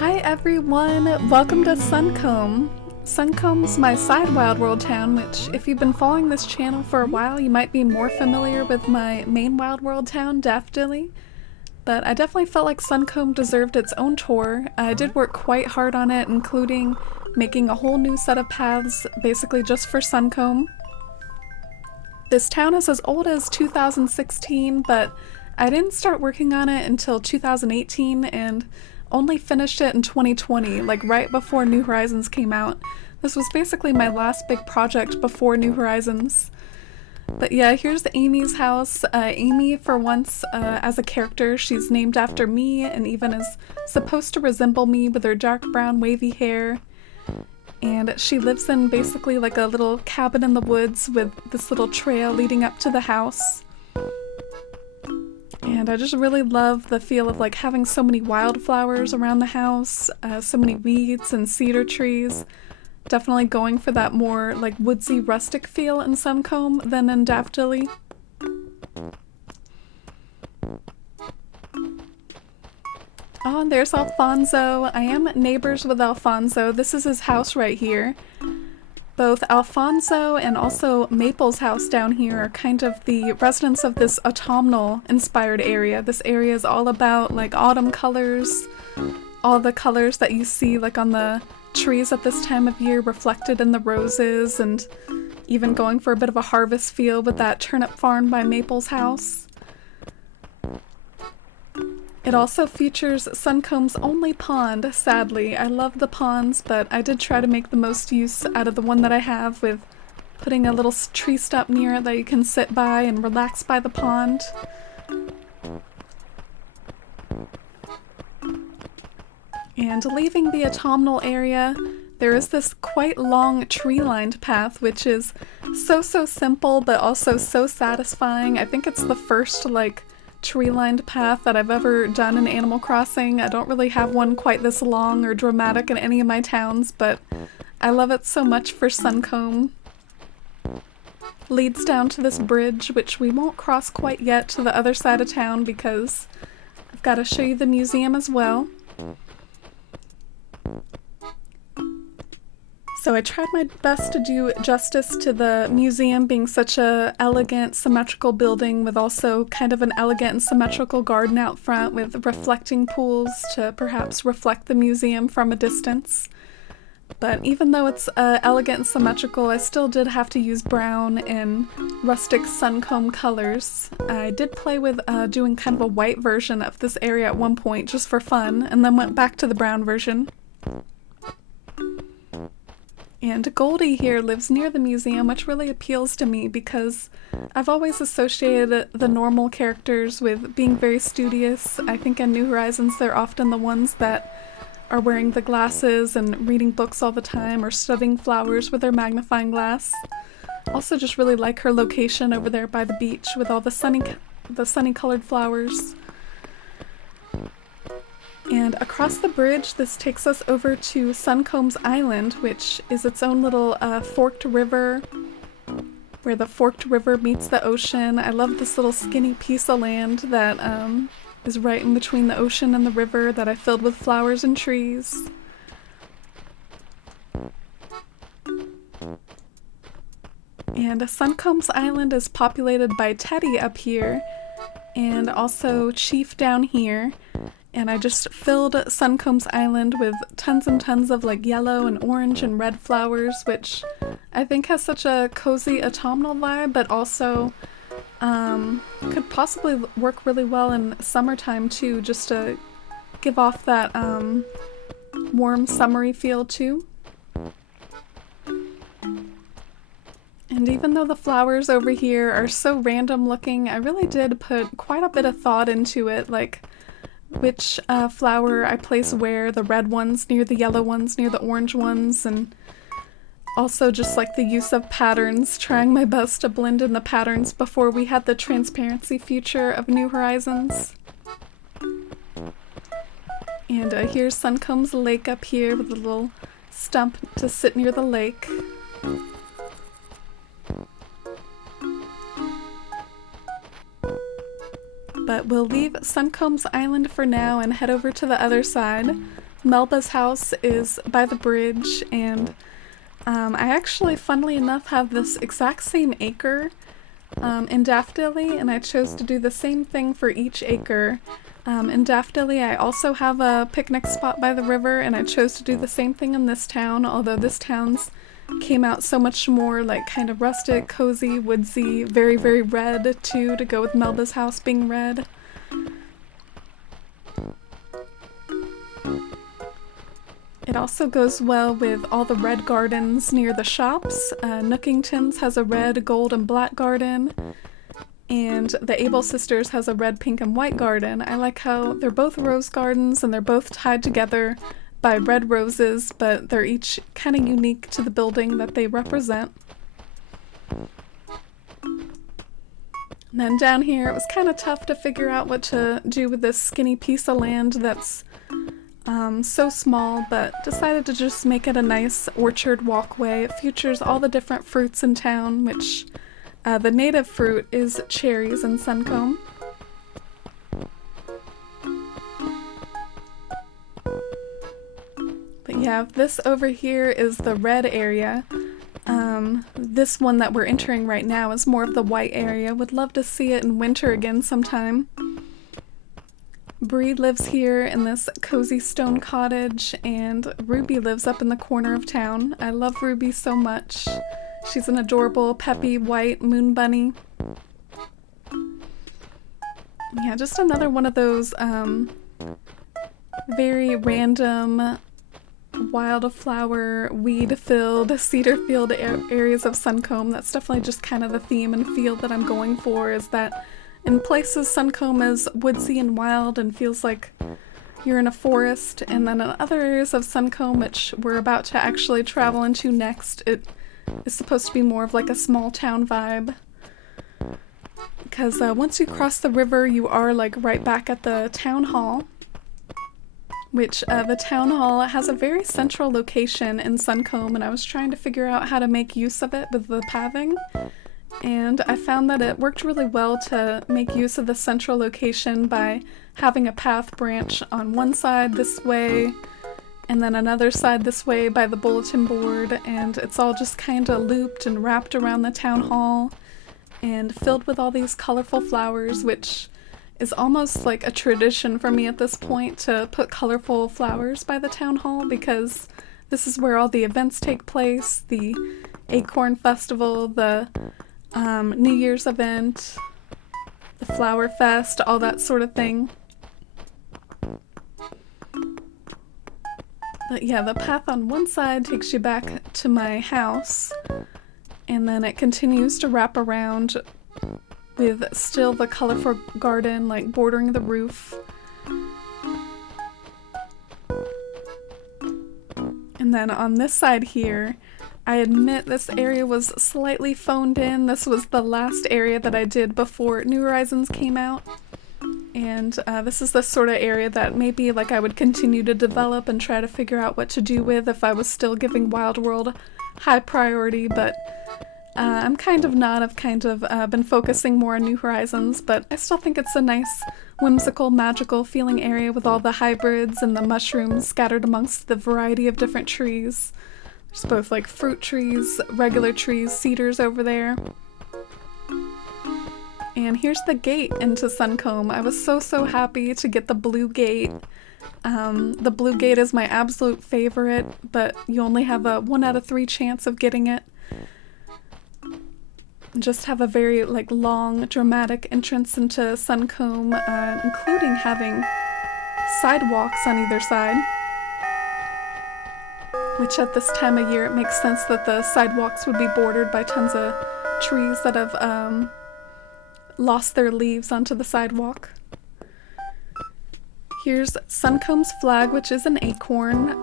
Hi everyone, welcome to Suncombe. Suncombe's my side Wild World town, which if you've been following this channel for a while, you might be more familiar with my main Wild World town, Daftily. But I definitely felt like Suncombe deserved its own tour. I did work quite hard on it, including making a whole new set of paths basically just for Suncombe. This town is as old as 2016, but I didn't start working on it until 2018 and only finished it in 2020, like right before New Horizons came out. This was basically my last big project before New Horizons. But yeah, here's Amy's house. Amy, for once, as a character, she's named after me and even is supposed to resemble me with her dark brown wavy hair. And she lives in basically like a little cabin in the woods with this little trail leading up to the house. And I just really love the feel of like having so many wildflowers around the house, so many weeds and cedar trees. Definitely going for that more like woodsy rustic feel in Suncombe than in Daftily. Oh, and there's Alfonso. I am neighbors with Alfonso. This is his house right here. Both Alfonso and also Maple's house down here are kind of the residents of this autumnal inspired area. This area is all about like autumn colors, all the colors that you see like on the trees at this time of year reflected in the roses, and even going for a bit of a harvest feel with that turnip farm by Maple's house. It also features Suncombe's only pond, sadly. I love the ponds, but I did try to make the most use out of the one that I have with putting a little tree stump near it that you can sit by and relax by the pond. And leaving the autumnal area, there is this quite long tree-lined path, which is so simple but also so satisfying. I think it's the first like tree-lined path that I've ever done in Animal Crossing. I don't really have one quite this long or dramatic in any of my towns, but I love it so much for Suncombe. Leads down to this bridge, which we won't cross quite yet to the other side of town because I've got to show you the museum as well. So I tried my best to do justice to the museum being such a elegant, symmetrical building with also kind of an elegant and symmetrical garden out front with reflecting pools to perhaps reflect the museum from a distance. But even though it's elegant and symmetrical, I still did have to use brown and rustic Suncombe colors. I did play with doing kind of a white version of this area at one point just for fun, and then went back to the brown version. And Goldie here lives near the museum, which really appeals to me because I've always associated the normal characters with being very studious. I think in New Horizons they're often the ones that are wearing the glasses and reading books all the time or studying flowers with their magnifying glass. Also just really like her location over there by the beach with all the sunny colored flowers. And across the bridge, this takes us over to Suncombe's Island, which is its own little forked river, where the forked river meets the ocean. I love this little skinny piece of land that is right in between the ocean and the river that I filled with flowers and trees. And Suncombe's Island is populated by Teddy up here, and also Chief down here. And I just filled Suncombe's Island with tons and tons of like yellow and orange and red flowers, which I think has such a cozy autumnal vibe, but also could possibly work really well in summertime too, just to give off that warm summery feel too. And even though the flowers over here are so random looking, I really did put quite a bit of thought into it, like which flower I place where, the red ones near the yellow ones, near the orange ones, and also just like the use of patterns, trying my best to blend in the patterns before we had the transparency feature of New Horizons. And here's Suncombe's lake up here with a little stump to sit near the lake. But we'll leave Suncombe's Island for now and head over to the other side. Melba's house is by the bridge, and I actually, funnily enough, have this exact same acre in Daftily, and I chose to do the same thing for each acre. In Daftily, I also have a picnic spot by the river, and I chose to do the same thing in this town, although this town's came out so much more like kind of rustic, cozy, woodsy, very, very red too, to go with Melba's house being red. It also goes well with all the red gardens near the shops. Nookington's has a red, gold, and black garden, and the Able Sisters has a red, pink, and white garden. I like how they're both rose gardens and they're both tied together by red roses, but they're each kind of unique to the building that they represent. And then down here, it was kind of tough to figure out what to do with this skinny piece of land that's so small, but decided to just make it a nice orchard walkway. It features all the different fruits in town, which the native fruit is cherries in Suncombe. But yeah, this over here is the red area. This one that we're entering right now is more of the white area. Would love to see it in winter again sometime. Bree lives here in this cozy stone cottage, and Ruby lives up in the corner of town. I love Ruby so much. She's an adorable, peppy, white moon bunny. Yeah, just another one of those very random wildflower, weed-filled, cedar-filled areas of Suncombe. That's definitely just kind of the theme and feel that I'm going for, is that in places Suncombe is woodsy and wild and feels like you're in a forest, and then in other areas of Suncombe, which we're about to actually travel into next, it is supposed to be more of like a small town vibe. Because once you cross the river, you are like right back at the town hall, which the town hall has a very central location in Suncombe, and I was trying to figure out how to make use of it with the pathing. And I found that it worked really well to make use of the central location by having a path branch on one side this way, and then another side this way by the bulletin board, and it's all just kind of looped and wrapped around the town hall and filled with all these colorful flowers, which is almost like a tradition for me at this point to put colorful flowers by the town hall, because this is where all the events take place, the Acorn Festival, the New Year's event, the Flower Fest, all that sort of thing. But yeah, the path on one side takes you back to my house, and then it continues to wrap around with still the colorful garden like bordering the roof. And then on this side here, I admit this area was slightly phoned in. This was the last area that I did before New Horizons came out. And this is the sort of area that maybe like I would continue to develop and try to figure out what to do with if I was still giving Wild World high priority, but I'm kind of not. I've kind of been focusing more on New Horizons, but I still think it's a nice, whimsical, magical feeling area with all the hybrids and the mushrooms scattered amongst the variety of different trees. There's both like fruit trees, regular trees, cedars over there. And here's the gate into Suncombe. I was so happy to get the blue gate. The blue gate is my absolute favorite, but you only have a 1 out of 3 chance of getting it. Just have a very like long, dramatic entrance into Suncombe, including having sidewalks on either side. Which at this time of year, it makes sense that the sidewalks would be bordered by tons of trees that have lost their leaves onto the sidewalk. Here's Suncombe's flag, which is an acorn.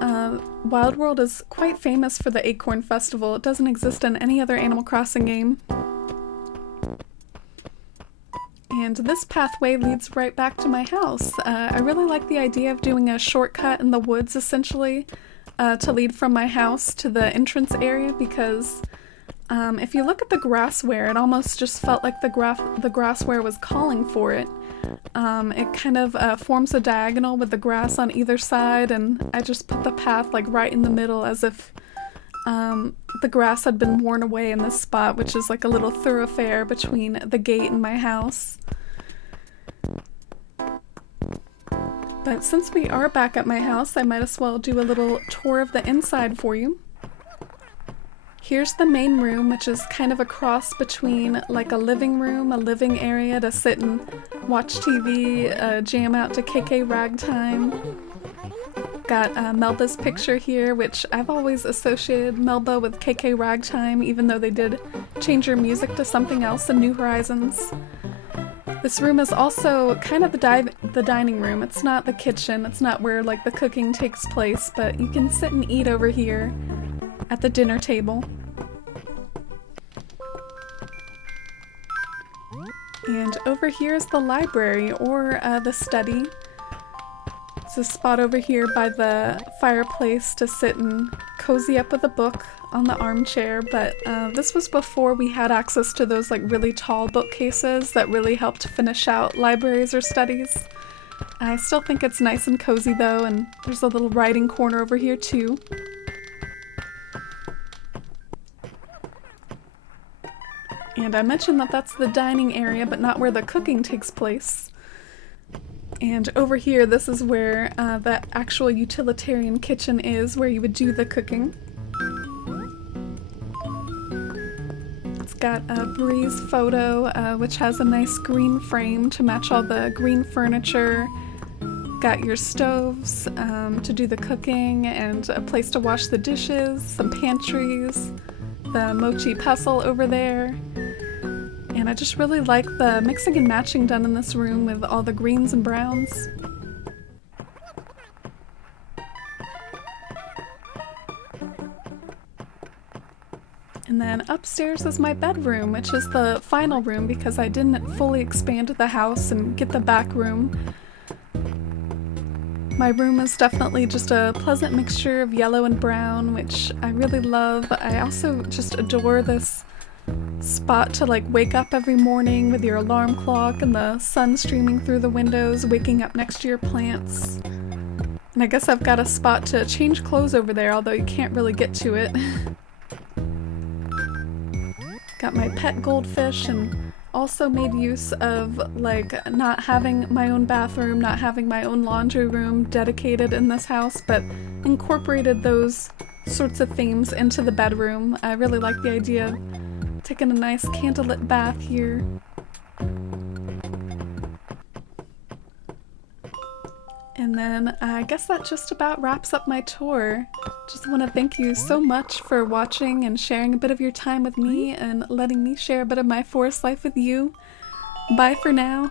Wild World is quite famous for the Acorn Festival. It doesn't exist in any other Animal Crossing game. And this pathway leads right back to my house. I really like the idea of doing a shortcut in the woods, essentially, to lead from my house to the entrance area, because if you look at the grassware, it almost just felt like the grassware was calling for it. It kind of forms a diagonal with the grass on either side, and I just put the path like right in the middle as if the grass had been worn away in this spot, which is like a little thoroughfare between the gate and my house. But since we are back at my house, I might as well do a little tour of the inside for you. Here's the main room, which is kind of a cross between like a living room, a living area to sit and watch TV, jam out to KK Ragtime. Got Melba's picture here, which I've always associated Melba with KK Ragtime, even though they did change her music to something else in New Horizons. This room is also kind of the dining room. It's not the kitchen, it's not where like the cooking takes place, but you can sit and eat over here at the dinner table. And over here is the library, or the study. It's a spot over here by the fireplace to sit and cozy up with a book on the armchair, but this was before we had access to those like really tall bookcases that really helped finish out libraries or studies. I still think it's nice and cozy though, and there's a little writing corner over here too. And I mentioned that that's the dining area, but not where the cooking takes place. And over here, this is where the actual utilitarian kitchen is, where you would do the cooking. It's got a Breeze photo, which has a nice green frame to match all the green furniture. Got your stoves to do the cooking, and a place to wash the dishes, some pantries, the mochi pestle over there. And I just really like the mixing and matching done in this room with all the greens and browns. And then upstairs is my bedroom, which is the final room because I didn't fully expand the house and get the back room. My room is definitely just a pleasant mixture of yellow and brown, which I really love. I also just adore this spot to like wake up every morning with your alarm clock and the sun streaming through the windows, waking up next to your plants. And I guess I've got a spot to change clothes over there, although you can't really get to it. Got my pet goldfish, and also made use of like not having my own bathroom, not having my own laundry room dedicated in this house, but incorporated those sorts of themes into the bedroom. I really like the idea of taking a nice candlelit bath here. And then I guess that just about wraps up my tour. Just want to thank you so much for watching and sharing a bit of your time with me and letting me share a bit of my forest life with you. Bye for now.